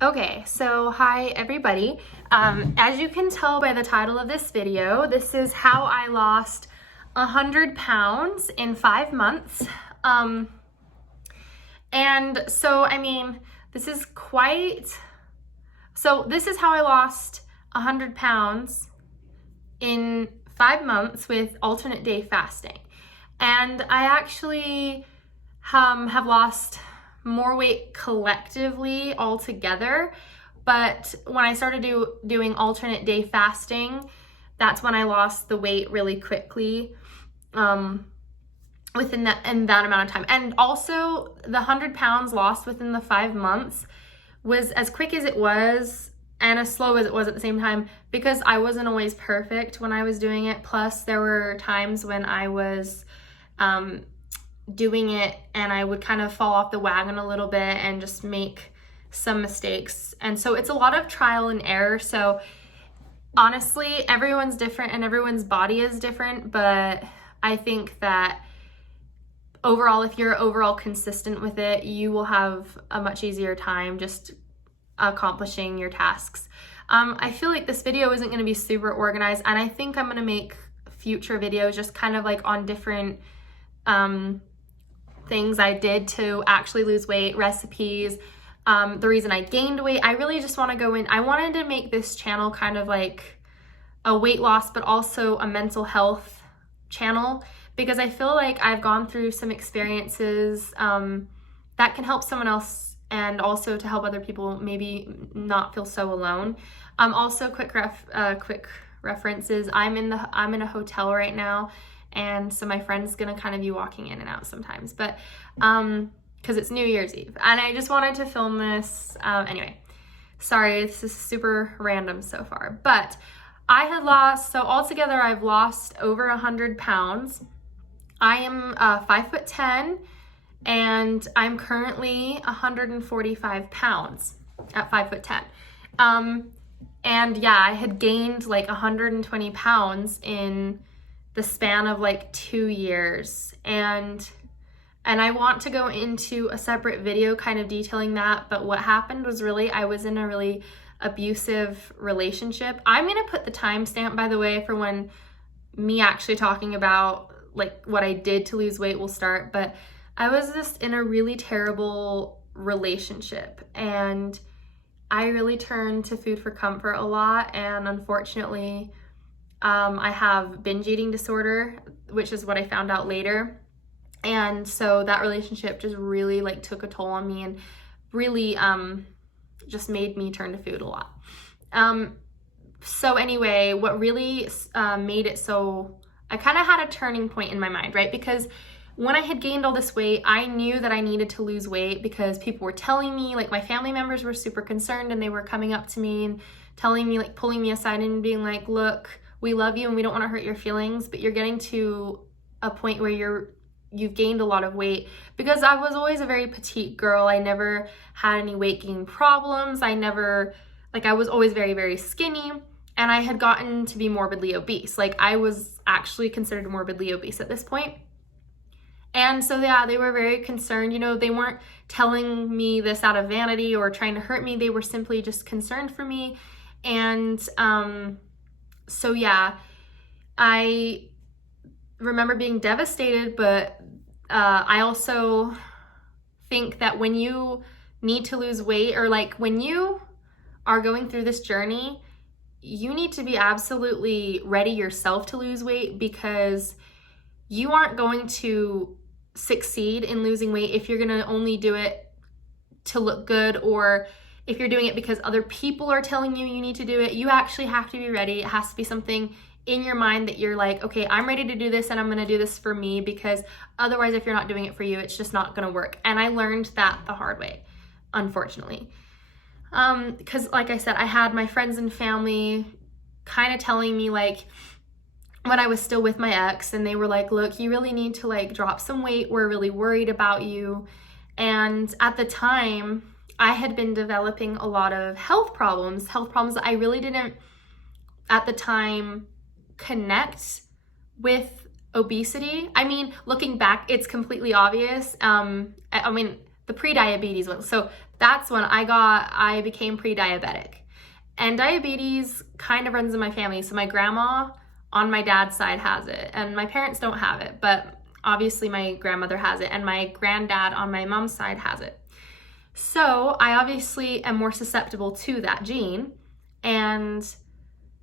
Okay, so hi everybody. As you can tell by the title of this video, this is how I lost 100 pounds in 5 months. And so, this is this is how I lost 100 pounds in 5 months with alternate day fasting. And I actually have lost more weight collectively altogether, but when I started doing alternate day fasting, that's when I lost the weight really quickly within that amount of time. And also the 100 pounds lost within the 5 months was as quick as it was and as slow as it was at the same time, because I wasn't always perfect when I was doing it. Plus there were times when I was doing it and I would kind of fall off the wagon a little bit and just make some mistakes. And so it's a lot of trial and error. So honestly, everyone's different and everyone's body is different, but I think that overall, if you're overall consistent with it, you will have a much easier time just accomplishing your tasks. I feel like this video isn't going to be super organized, and I think I'm going to make future videos just kind of like on different things I did to actually lose weight, recipes, the reason I gained weight. I really just want to go in. I wanted to make this channel kind of like a weight loss, but also a mental health channel, because I feel like I've gone through some experiences that can help someone else, and also to help other people maybe not feel so alone. Also, quick references. I'm in a hotel right now, and so my friend's gonna kind of be walking in and out sometimes, but because it's New Year's Eve and I just wanted to film this. Anyway, sorry, this is super random so far, but I had lost, so altogether I've lost over 100 pounds. I am 5'10", and I'm currently 145 pounds at 5'10". And yeah, I had gained like 120 pounds in the span of like 2 years. And I want to go into a separate video kind of detailing that, but what happened was really, I was in a really abusive relationship. I'm gonna put the timestamp, by the way, for when me actually talking about like what I did to lose weight will start, but I was just in a really terrible relationship, and I really turned to food for comfort a lot, and unfortunately, I have binge eating disorder, which is what I found out later. And so that relationship just really like took a toll on me, and really just made me turn to food a lot. So anyway, what really made it so, I kind of had a turning point in my mind, right? Because when I had gained all this weight, I knew that I needed to lose weight, because people were telling me, like my family members were super concerned, and they were coming up to me and telling me, like pulling me aside and being like, look, we love you and we don't want to hurt your feelings, but you're getting to a point where you've gained a lot of weight. Because I was always a very petite girl. I never had any weight gain problems. I was always very, very skinny, and I had gotten to be morbidly obese. Like I was actually considered morbidly obese at this point. And so yeah, they were very concerned. You know, they weren't telling me this out of vanity or trying to hurt me. They were simply just concerned for me. And so yeah, I remember being devastated, but I also think that when you need to lose weight, or like when you are going through this journey, you need to be absolutely ready yourself to lose weight, because you aren't going to succeed in losing weight if you're going to only do it to look good, or if you're doing it because other people are telling you you need to do it. You actually have to be ready. It has to be something in your mind that you're like, okay, I'm ready to do this, and I'm going to do this for me, because otherwise, if you're not doing it for you, it's just not going to work. And I learned that the hard way, unfortunately. Because like I said, I had my friends and family kind of telling me, like, when I was still with my ex, and they were like, look, you really need to like drop some weight. We're really worried about you. And at the time, I had been developing a lot of health problems that I really didn't at the time connect with obesity. I mean, looking back, it's completely obvious. the pre-diabetes one. So that's when I became pre-diabetic. And diabetes kind of runs in my family. So my grandma on my dad's side has it, and my parents don't have it, but obviously my grandmother has it, and my granddad on my mom's side has it. So I obviously am more susceptible to that gene, and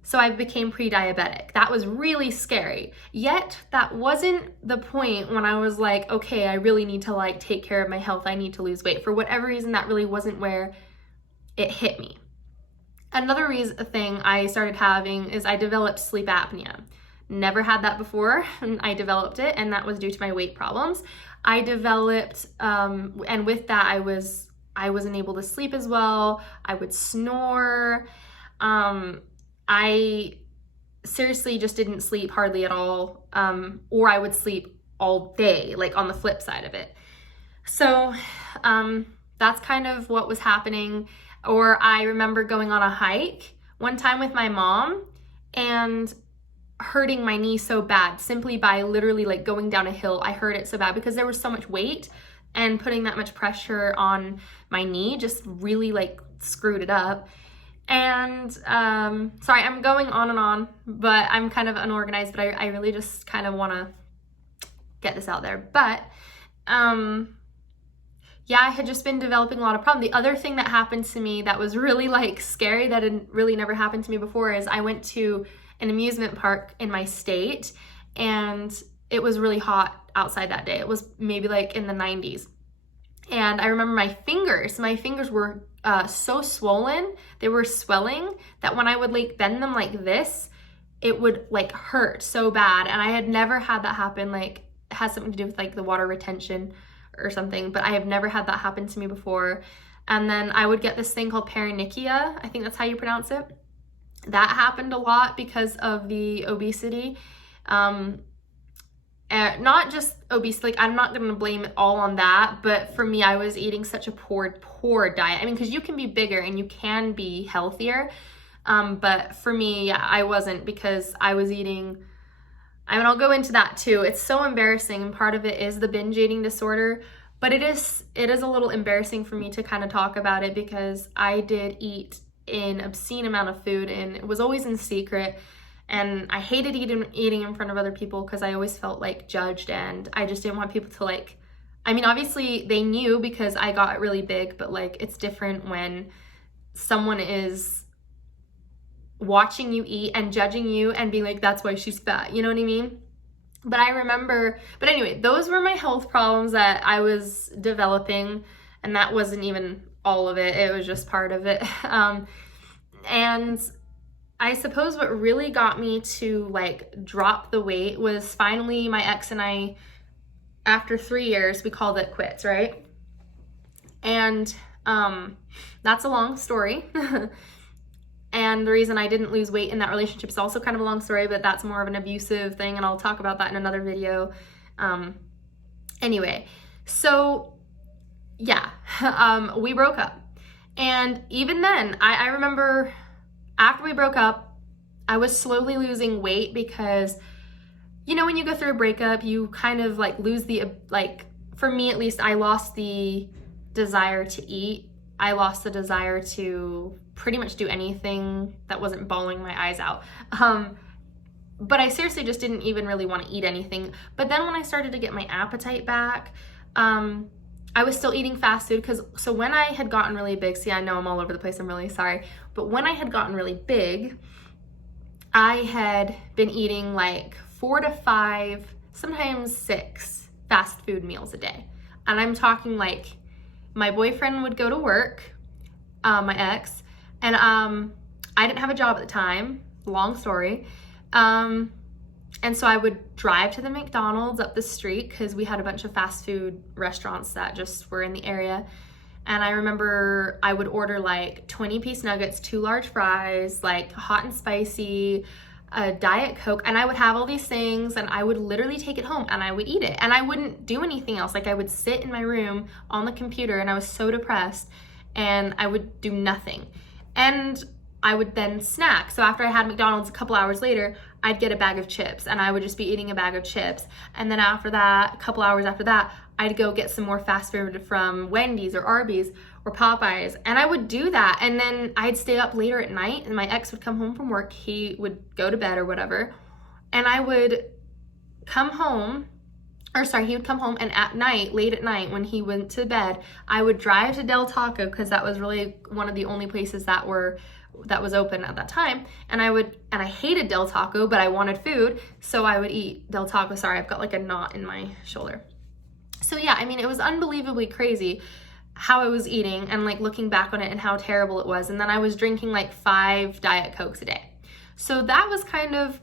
so I became pre-diabetic. That was really scary. Yet that wasn't the point when I was like, okay, I really need to like take care of my health. I need to lose weight. For whatever reason, that really wasn't where it hit me. Another thing I started having is I developed sleep apnea. Never had that before, and I developed it, and that was due to my weight problems. I developed, and with that, I wasn't able to sleep as well. I would snore. I seriously just didn't sleep hardly at all, or I would sleep all day, like on the flip side of it. So that's kind of what was happening. Or I remember going on a hike one time with my mom and hurting my knee so bad simply by literally like going down a hill. I hurt it so bad because there was so much weight, and putting that much pressure on my knee just really like screwed it up. And sorry, I'm going on and on, but I'm kind of unorganized, but I really just kind of want to get this out there. But yeah, I had just been developing a lot of problems. The other thing that happened to me that was really like scary, that had really never happened to me before, is I went to an amusement park in my state, and it was really hot outside that day. It was maybe like in the 90s. And I remember my fingers were so swollen, they were swelling, that when I would like bend them like this, it would like hurt so bad. And I had never had that happen. Like, it has something to do with like the water retention or something, but I have never had that happen to me before. And then I would get this thing called paronychia, I think that's how you pronounce it. That happened a lot because of the obesity. Not just obesity, like I'm not gonna blame it all on that, but for me, I was eating such a poor diet. I mean, because you can be bigger and you can be healthier, but for me, yeah, I wasn't, because I was eating, I mean, I'll go into that too. It's so embarrassing, and part of it is the binge eating disorder, but it is a little embarrassing for me to kind of talk about it, because I did eat an obscene amount of food, and it was always in secret. And I hated eating in front of other people because I always felt like judged, and I just didn't want people to like, I mean, obviously they knew because I got really big, but like it's different when someone is watching you eat and judging you and being like, that's why she's fat, you know what I mean? But I remember, but anyway, those were my health problems that I was developing, and that wasn't even all of it. It was just part of it. And I suppose what really got me to like drop the weight was finally my ex and I, after 3 years, we called it quits, right? And that's a long story. And the reason I didn't lose weight in that relationship is also kind of a long story, but that's more of an abusive thing, and I'll talk about that in another video. Anyway, so yeah, we broke up. And even then, I remember after we broke up, I was slowly losing weight because, you know, when you go through a breakup, you kind of like lose the, like, for me at least, I lost the desire to eat. I lost the desire to pretty much do anything that wasn't bawling my eyes out. But I seriously just didn't even really want to eat anything. But then when I started to get my appetite back, I was still eating fast food so when I had gotten really big, see, I know I'm all over the place, I'm really sorry, but when I had gotten really big, I had been eating like 4 to 5, sometimes 6 fast food meals a day. And I'm talking like, my boyfriend would go to work, my ex, and I didn't have a job at the time, long story. And so I would drive to the McDonald's up the street because we had a bunch of fast food restaurants that just were in the area. And I remember I would order like 20-piece nuggets, 2 large fries, like hot and spicy, a Diet Coke, and I would have all these things, and I would literally take it home and I would eat it, and I wouldn't do anything else. Like, I would sit in my room on the computer, and I was so depressed, and I would do nothing. And I would then snack. So after I had McDonald's a couple hours later, I'd get a bag of chips, and I would just be eating a bag of chips. And then after that, a couple hours after that, I'd go get some more fast food from Wendy's or Arby's or Popeyes, and I would do that. And then I'd stay up later at night, and my ex would come home from work. He would go to bed or whatever, and I would come home, he would come home, and at night, late at night when he went to bed, I would drive to Del Taco, because that was really one of the only places that was open at that time. And I hated Del Taco, but I wanted food, so I would eat Del Taco. Sorry, I've got like a knot in my shoulder. So yeah, I mean, it was unbelievably crazy how I was eating, and like looking back on it and how terrible it was. And then I was drinking like 5 Diet Cokes a day. So that was kind of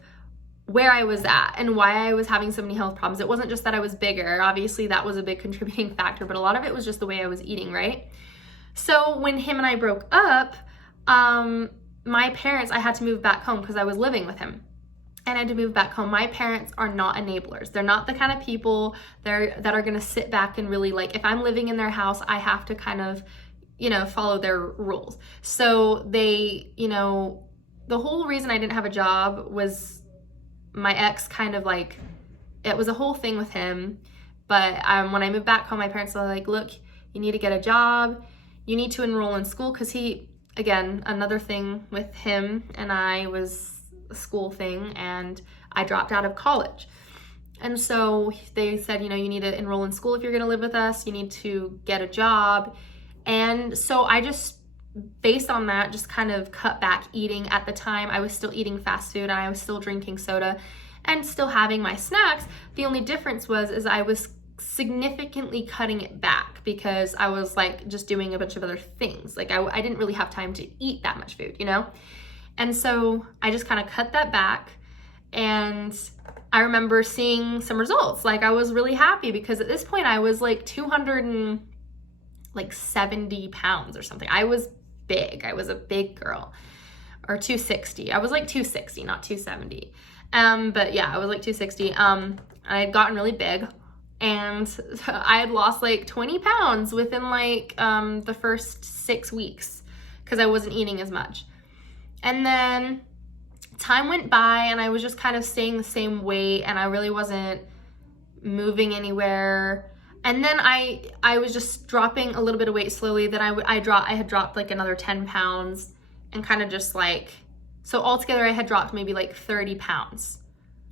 where I was at and why I was having so many health problems. It wasn't just that I was bigger. Obviously that was a big contributing factor, but a lot of it was just the way I was eating, right? So when him and I broke up, my parents, I had to move back home because I was living with him, and I had to move back home. My parents are not enablers. They're not the kind of people that are going to sit back and really, like, if I'm living in their house, I have to kind of, follow their rules. So they, the whole reason I didn't have a job was my ex kind of like, it was a whole thing with him. But when I moved back home, my parents were like, look, you need to get a job. You need to enroll in school, because again, another thing with him and I was a school thing, and I dropped out of college. And so they said, you need to enroll in school if you're going to live with us. You need to get a job. And so I just, based on that, just kind of cut back eating. At the time, I was still eating fast food, and I was still drinking soda and still having my snacks. The only difference is I was significantly cutting it back, because I was like just doing a bunch of other things. Like I didn't really have time to eat that much food, And so I just kind of cut that back, and I remember seeing some results. Like I was really happy, because at this point I was like 270 pounds or something. I was big. I was a big girl. Or 260. I was like 260, not 270. But yeah, I was like 260. I had gotten really big, and I had lost like 20 pounds within like the first 6 weeks, because I wasn't eating as much. And then time went by, and I was just kind of staying the same weight, and I really wasn't moving anywhere. And then I was just dropping a little bit of weight slowly. Then I had dropped like another 10 pounds, and kind of just like, so altogether I had dropped maybe like 30 pounds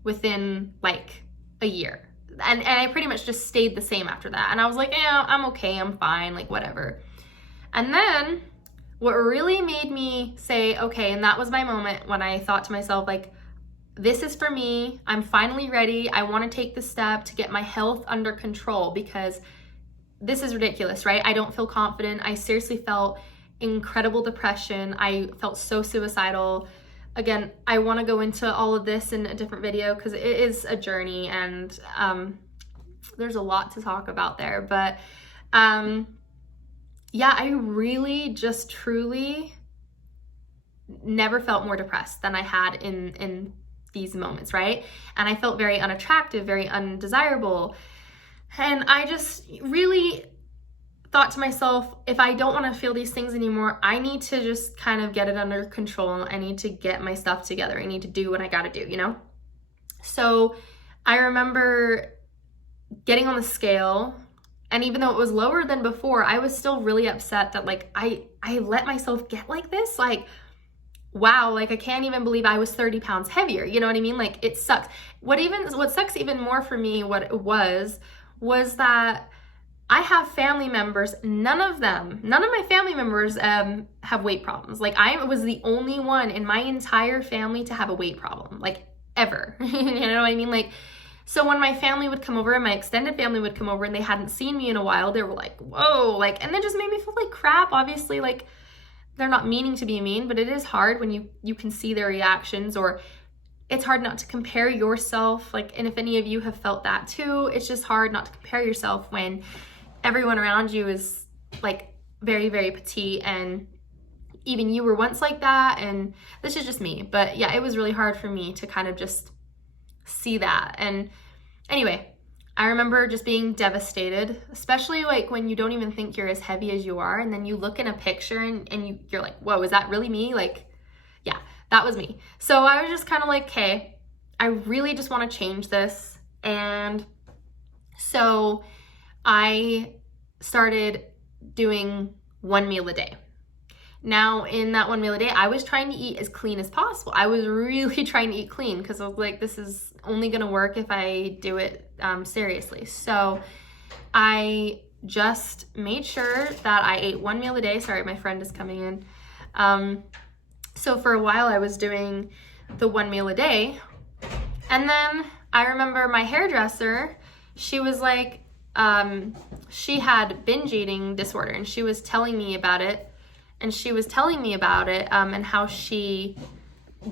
within like a year. And I pretty much just stayed the same after that. And I was like, yeah, I'm okay, I'm fine, like whatever. And then what really made me say, okay, and that was my moment when I thought to myself, like, this is for me. I'm finally ready. I want to take the step to get my health under control, because this is ridiculous, right? I don't feel confident. I seriously felt incredible depression. I felt so suicidal. Again, I want to go into all of this in a different video, because it is a journey, and there's a lot to talk about there. But yeah, I really just truly never felt more depressed than I had in these moments, right? And I felt very unattractive, very undesirable. And I just really thought to myself, if I don't want to feel these things anymore, I need to just kind of get it under control. I need to get my stuff together. I need to do what I got to do, So I remember getting on the scale, and even though it was lower than before, I was still really upset that like I let myself get like this. Like, wow, like I can't even believe I was 30 pounds heavier. You know what I mean? Like, it sucks. What sucks even more for me, what it was that I have family members, none of my family members have weight problems. Like, I was the only one in my entire family to have a weight problem, like ever. You know what I mean? Like, so when my family would come over, and my extended family would come over, and they hadn't seen me in a while, they were like, whoa, like, and that just made me feel like crap. Obviously, like, they're not meaning to be mean, but it is hard when you can see their reactions, or it's hard not to compare yourself. Like, and if any of you have felt that too, it's just hard not to compare yourself when everyone around you is like very, very petite, and even you were once like that. And this is just me, but yeah, it was really hard for me to kind of just see that. And anyway, I remember just being devastated, especially like when you don't even think you're as heavy as you are, and then you look in a picture and you're like, whoa, is that really me? Like, yeah, that was me. So I was just kind of like, okay, I really just want to change this. And so I started doing 1 meal a day. Now, in that 1 meal a day, I was trying to eat as clean as possible. I was really trying to eat clean because I was like, this is only going to work if I do it seriously. So I just made sure that I ate 1 meal a day. Sorry, my friend is coming in. So for a while, I was doing the 1 meal a day. And then I remember my hairdresser, she was like, she had binge eating disorder, and she was telling me about it. And how she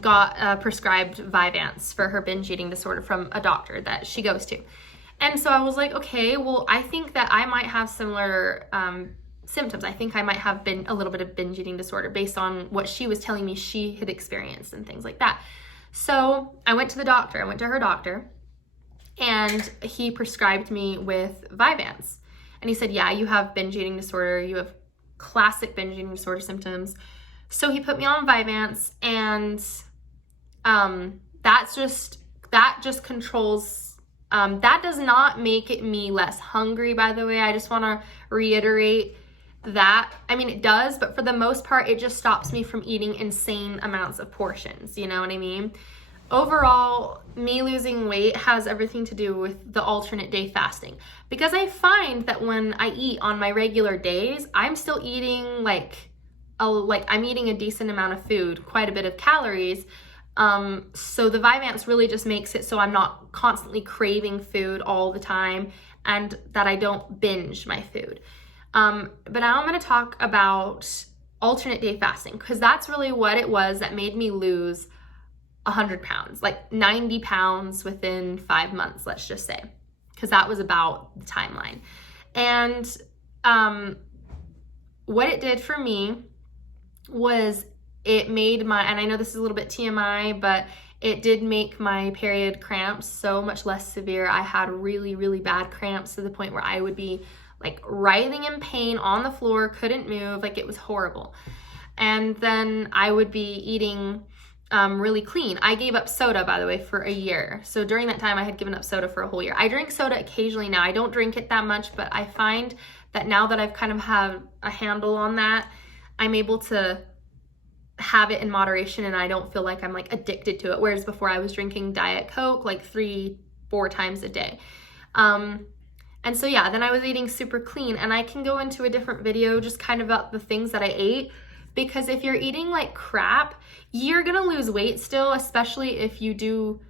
got prescribed Vyvanse for her binge eating disorder from a doctor that she goes to. And so I was like, okay, well, I think that I might have similar symptoms. I think I might have been a little bit of binge eating disorder based on what she was telling me she had experienced and things like that. So I went to the doctor. I went to her doctor, and he prescribed me with Vyvanse. And he said, yeah, you have binge eating disorder. You have classic binge eating disorder symptoms. So he put me on Vyvanse, and that just controls, that does not make me less hungry, by the way. I just want to reiterate that. I mean, it does, but for the most part, it just stops me from eating insane amounts of portions. You know what I mean? Overall, me losing weight has everything to do with the alternate day fasting, because I find that when I eat on my regular days, I'm still eating I'm eating a decent amount of food, quite a bit of calories. So the Vyvanse really just makes it so I'm not constantly craving food all the time, and that I don't binge my food. But now I'm going to talk about alternate day fasting, because that's really what it was that made me lose 100 pounds, like 90 pounds within 5 months, let's just say, because that was about the timeline. And what it did for me was it made and I know this is a little bit TMI, but it did make my period cramps so much less severe. I had really, really bad cramps to the point where I would be like writhing in pain on the floor, couldn't move, like it was horrible. And then I would be eating really clean. I gave up soda, by the way, for a year. So during that time, I had given up soda for a whole year. I drink soda occasionally now. I don't drink it that much, but I find that now that I've kind of had a handle on that, I'm able to have it in moderation, and I don't feel like I'm like addicted to it. Whereas before, I was drinking Diet Coke like 3-4 times a day. And so yeah, then I was eating super clean, and I can go into a different video just kind of about the things that I ate, because if you're eating like crap, you're gonna lose weight still, especially if you do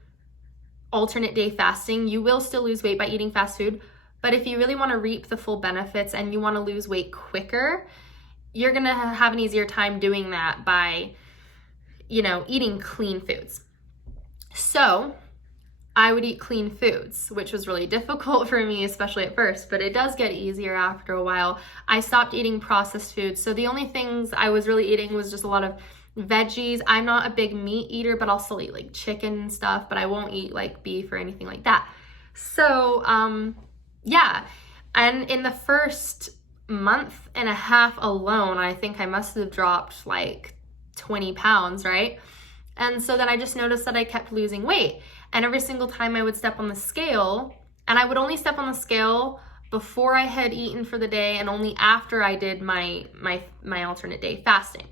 alternate day fasting. You will still lose weight by eating fast food, but if you really want to reap the full benefits and you want to lose weight quicker, you're gonna have an easier time doing that by, eating clean foods. So I would eat clean foods, which was really difficult for me, especially at first, but it does get easier after a while. I stopped eating processed foods. So the only things I was really eating was just a lot of veggies. I'm not a big meat eater, but I'll still eat like chicken and stuff, but I won't eat like beef or anything like that. So, yeah. And in the first month and a half alone, I think I must have dropped like 20 pounds, right? And so then I just noticed that I kept losing weight. And every single time I would step on the scale, and I would only step on the scale before I had eaten for the day and only after I did my alternate day fasting.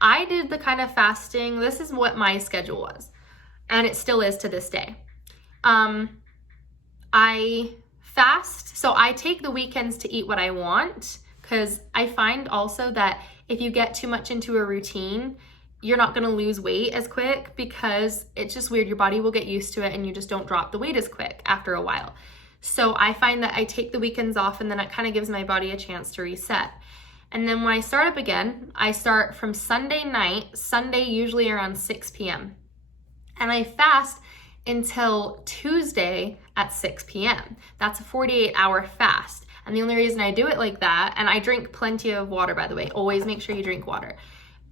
I did the kind of fasting, this is what my schedule was, and it still is to this day. I fast, so I take the weekends to eat what I want, because I find also that if you get too much into a routine, you're not going to lose weight as quick, because it's just weird. Your body will get used to it and you just don't drop the weight as quick after a while. So I find that I take the weekends off, and then it kind of gives my body a chance to reset. And then when I start up again, I start from Sunday night, Sunday usually around 6 p.m. And I fast until Tuesday at 6 p.m. That's a 48-hour fast. And the only reason I do it like that, and I drink plenty of water, by the way, always make sure you drink water.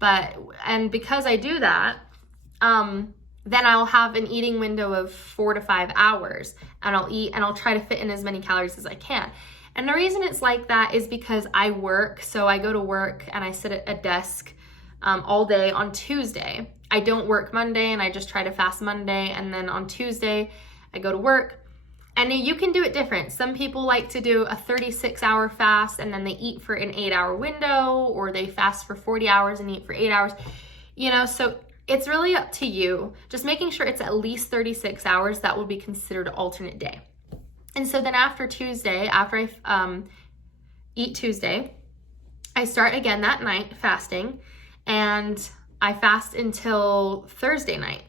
And because I do that, then I'll have an eating window of 4 to 5 hours, and I'll eat and I'll try to fit in as many calories as I can. And the reason it's like that is because I work. So I go to work and I sit at a desk all day on Tuesday. I don't work Monday, and I just try to fast Monday. And then on Tuesday, I go to work. And you can do it different. Some people like to do a 36-hour fast and then they eat for an 8-hour window, or they fast for 40 hours and eat for 8 hours. You know, so it's really up to you. Just making sure it's at least 36 hours, that would be considered alternate day. And so then after Tuesday, after I eat Tuesday, I start again that night fasting, and I fast until Thursday night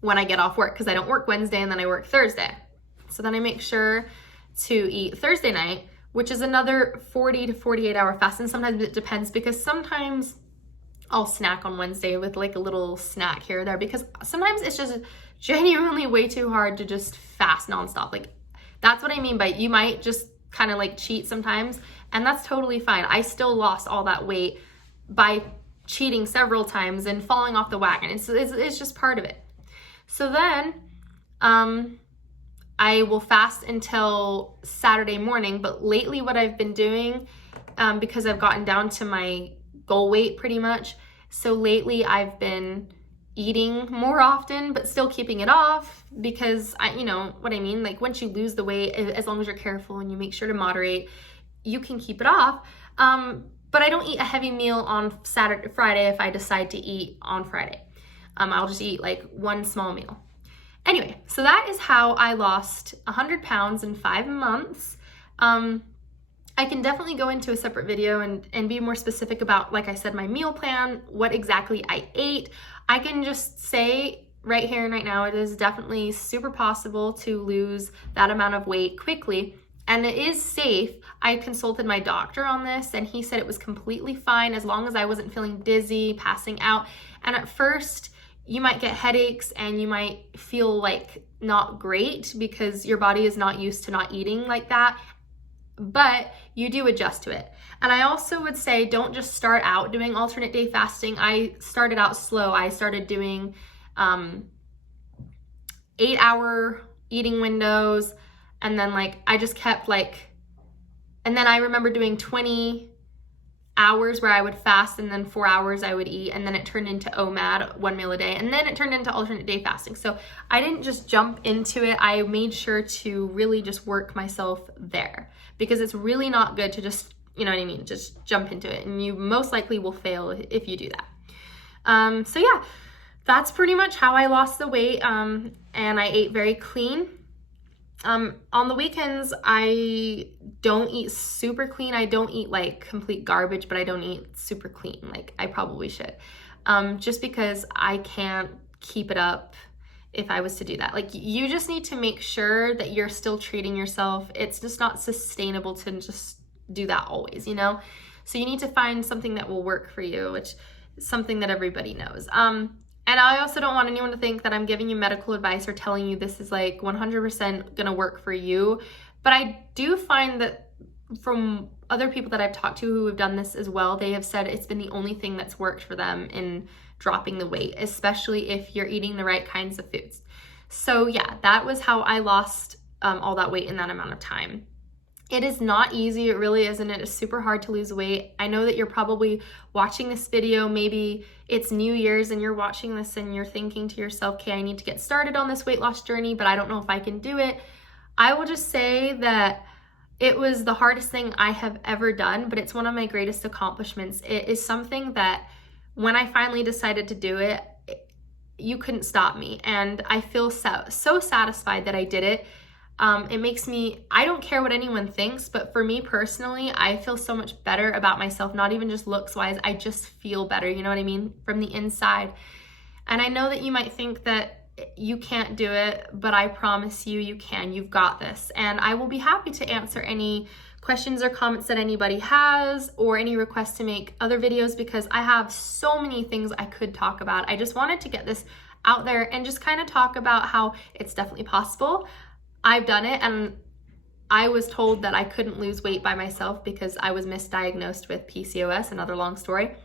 when I get off work, because I don't work Wednesday and then I work Thursday. So then I make sure to eat Thursday night, which is another 40 to 48 hour fast. And sometimes it depends, because sometimes I'll snack on Wednesday with like a little snack here or there, because sometimes it's just genuinely way too hard to just fast nonstop. Like, that's what I mean by you might just kind of like cheat sometimes, and that's totally fine. I still lost all that weight by cheating several times and falling off the wagon. It's just part of it. So then I will fast until Saturday morning, but lately what I've been doing, because I've gotten down to my goal weight pretty much, so lately I've been eating more often, but still keeping it off, because you know what I mean? Like, once you lose the weight, as long as you're careful and you make sure to moderate, you can keep it off. But I don't eat a heavy meal on Friday if I decide to eat on Friday. I'll just eat like one small meal. Anyway, so that is how I lost 100 pounds in 5 months. I can definitely go into a separate video and be more specific about, like I said, my meal plan, what exactly I ate. I can just say right here and right now, it is definitely super possible to lose that amount of weight quickly, and it is safe. I consulted my doctor on this, and he said it was completely fine as long as I wasn't feeling dizzy, passing out. And at first, you might get headaches and you might feel like not great because your body is not used to not eating like that, but you do adjust to it. And I also would say, don't just start out doing alternate day fasting. I started out slow. I started doing 8-hour eating windows, and then like I just kept like, and then I remember doing 20 hours where I would fast, and then 4 hours I would eat, and then it turned into OMAD, 1 meal a day, and then it turned into alternate day fasting. So I didn't just jump into it. I made sure to really just work myself there, because it's really not good to just, you know what I mean, just jump into it, and you most likely will fail if you do that. So yeah, that's pretty much how I lost the weight, and I ate very clean. On the weekends, I don't eat super clean. I don't eat like complete garbage, but I don't eat super clean like I probably should, just because I can't keep it up if I was to do that. Like, you just need to make sure that you're still treating yourself. It's just not sustainable to just do that always, you know? So you need to find something that will work for you, which is something that everybody knows. And I also don't want anyone to think that I'm giving you medical advice or telling you this is like 100% gonna work for you. But I do find that from other people that I've talked to who have done this as well, they have said it's been the only thing that's worked for them in dropping the weight, especially if you're eating the right kinds of foods. So yeah, that was how I lost all that weight in that amount of time. It is not easy, it really isn't. It is super hard to lose weight. I know that you're probably watching this video, maybe it's New Year's and you're watching this and you're thinking to yourself, okay, I need to get started on this weight loss journey, but I don't know if I can do it. I will just say that it was the hardest thing I have ever done, but it's one of my greatest accomplishments. It is something that when I finally decided to do it, you couldn't stop me. And I feel so satisfied that I did it. It makes me, I don't care what anyone thinks, but for me personally, I feel so much better about myself, not even just looks wise, I just feel better, you know what I mean, from the inside. And I know that you might think that you can't do it, but I promise you, you can. You've got this. And I will be happy to answer any questions or comments that anybody has, or any requests to make other videos, because I have so many things I could talk about. I just wanted to get this out there and just kind of talk about how it's definitely possible. I've done it, and I was told that I couldn't lose weight by myself because I was misdiagnosed with PCOS, another long story,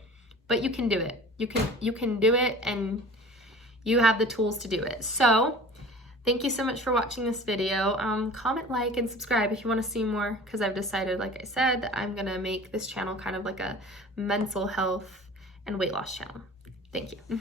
but you can do it. You can do it, and you have the tools to do it. So thank you so much for watching this video. Comment, like, and subscribe if you want to see more, because I've decided, like I said, that I'm gonna make this channel kind of like a mental health and weight loss channel. Thank you.